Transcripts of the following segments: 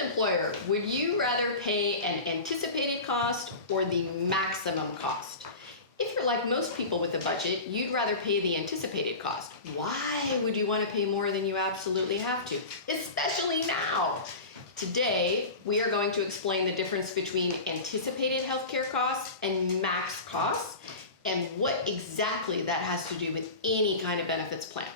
an employer, would you rather pay an anticipated cost or the maximum cost? If you're like most people with a budget, you'd rather pay the anticipated cost. Why would you want to pay more than you absolutely have to? Especially now. Today, we are going to explain the difference between anticipated healthcare costs and max costs, and what exactly that has to do with any kind of benefits plan.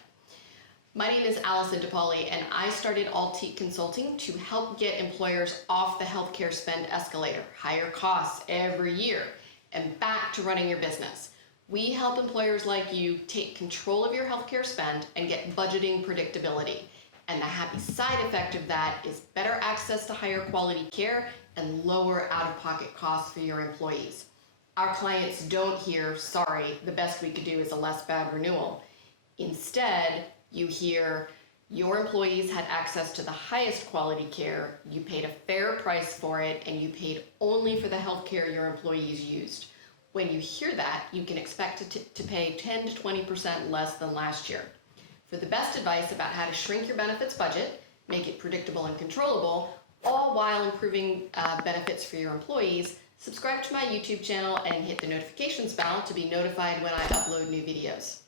My name is Allison DePauli, and I started Altiqe Consulting to help get employers off the healthcare spend escalator, higher costs every year, and back to running your business. We help employers like you take control of your healthcare spend and get budgeting predictability. And the happy side effect of that is better access to higher quality care and lower out-of-pocket costs for your employees. Our clients don't hear, sorry, the best we could do is a less bad renewal. Instead, you hear, your employees had access to the highest quality care, you paid a fair price for it, and you paid only for the health care your employees used. When you hear that, you can expect to pay 10 to 20% less than last year. For the best advice about how to shrink your benefits budget, make it predictable and controllable, all while improving benefits for your employees, subscribe to my YouTube channel and hit the notifications bell to be notified when I upload new videos.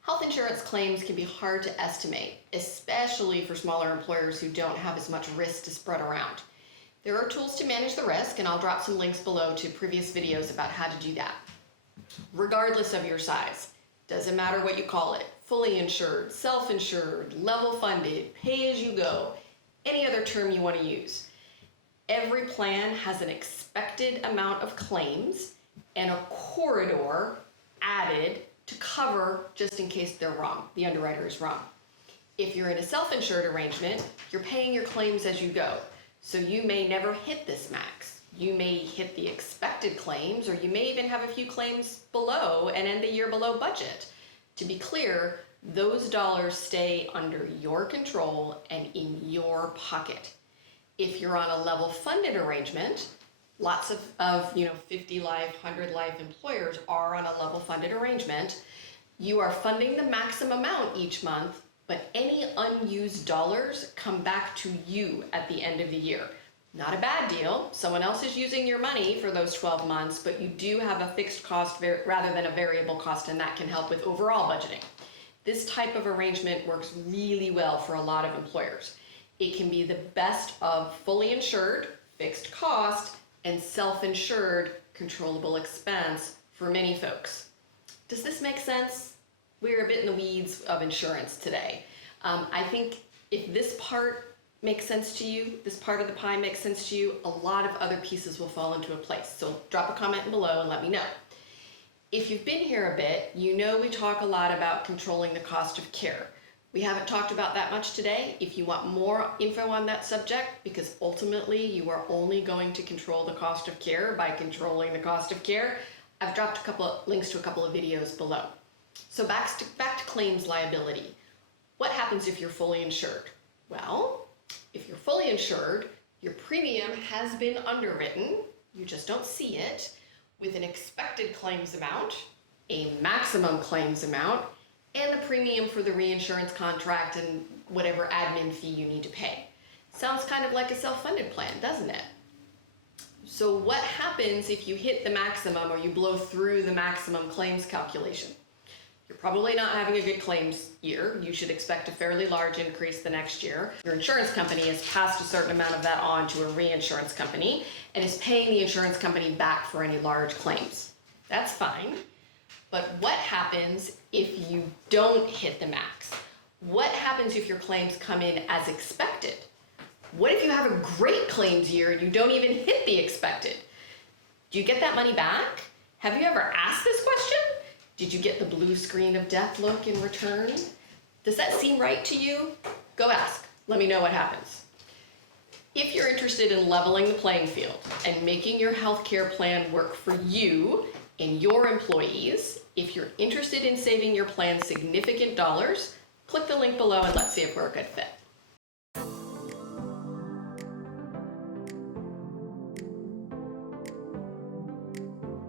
Health insurance claims can be hard to estimate, especially for smaller employers who don't have as much risk to spread around. There are tools to manage the risk, and I'll drop some links below to previous videos about how to do that. Regardless of your size, doesn't matter what you call it, fully insured, self-insured, level funded, pay-as-you-go, any other term you want to use. Every plan has an expected amount of claims and a corridor added to cover just in case they're wrong, the underwriter is wrong. If you're in a self-insured arrangement, you're paying your claims as you go. So you may never hit this max. You may hit the expected claims, or you may even have a few claims below and end the year below budget. To be clear, those dollars stay under your control and in your pocket. If you're on a level funded arrangement, lots of 50 life, 100 life employers are on a level funded arrangement. You are funding the maximum amount each month, but any unused dollars come back to you at the end of the year. Not a bad deal. Someone else is using your money for those 12 months, but you do have a fixed cost rather than a variable cost, and that can help with overall budgeting. This type of arrangement works really well for a lot of employers. It can be the best of fully insured, fixed cost, and self-insured, controllable expense for many folks. Does this make sense? We're a bit in the weeds of insurance today. I think if this part makes sense to you, this part of the pie makes sense to you, a lot of other pieces will fall into a place. So drop a comment below and let me know. If you've been here a bit, you know we talk a lot about controlling the cost of care. We haven't talked about that much today. If you want more info on that subject, because ultimately you are only going to control the cost of care by controlling the cost of care, I've dropped a couple of links to a couple of videos below. So back to claims liability. What happens if you're fully insured? Well, if you're fully insured, your premium has been underwritten, you just don't see it, with an expected claims amount, a maximum claims amount, and the premium for the reinsurance contract and whatever admin fee you need to pay. Sounds kind of like a self-funded plan, doesn't it? So what happens if you hit the maximum or you blow through the maximum claims calculation? You're probably not having a good claims year. You should expect a fairly large increase the next year. Your insurance company has passed a certain amount of that on to a reinsurance company and is paying the insurance company back for any large claims. That's fine. But what happens if you don't hit the max? What happens if your claims come in as expected? What if you have a great claims year and you don't even hit the expected? Do you get that money back? Have you ever asked this question? Did you get the blue screen of death look in return? Does that seem right to you? Go ask. Let me know what happens. If you're interested in leveling the playing field and making your healthcare plan work for you and your employees, if you're interested in saving your plan significant dollars, click the link below and let's see if we're a good fit.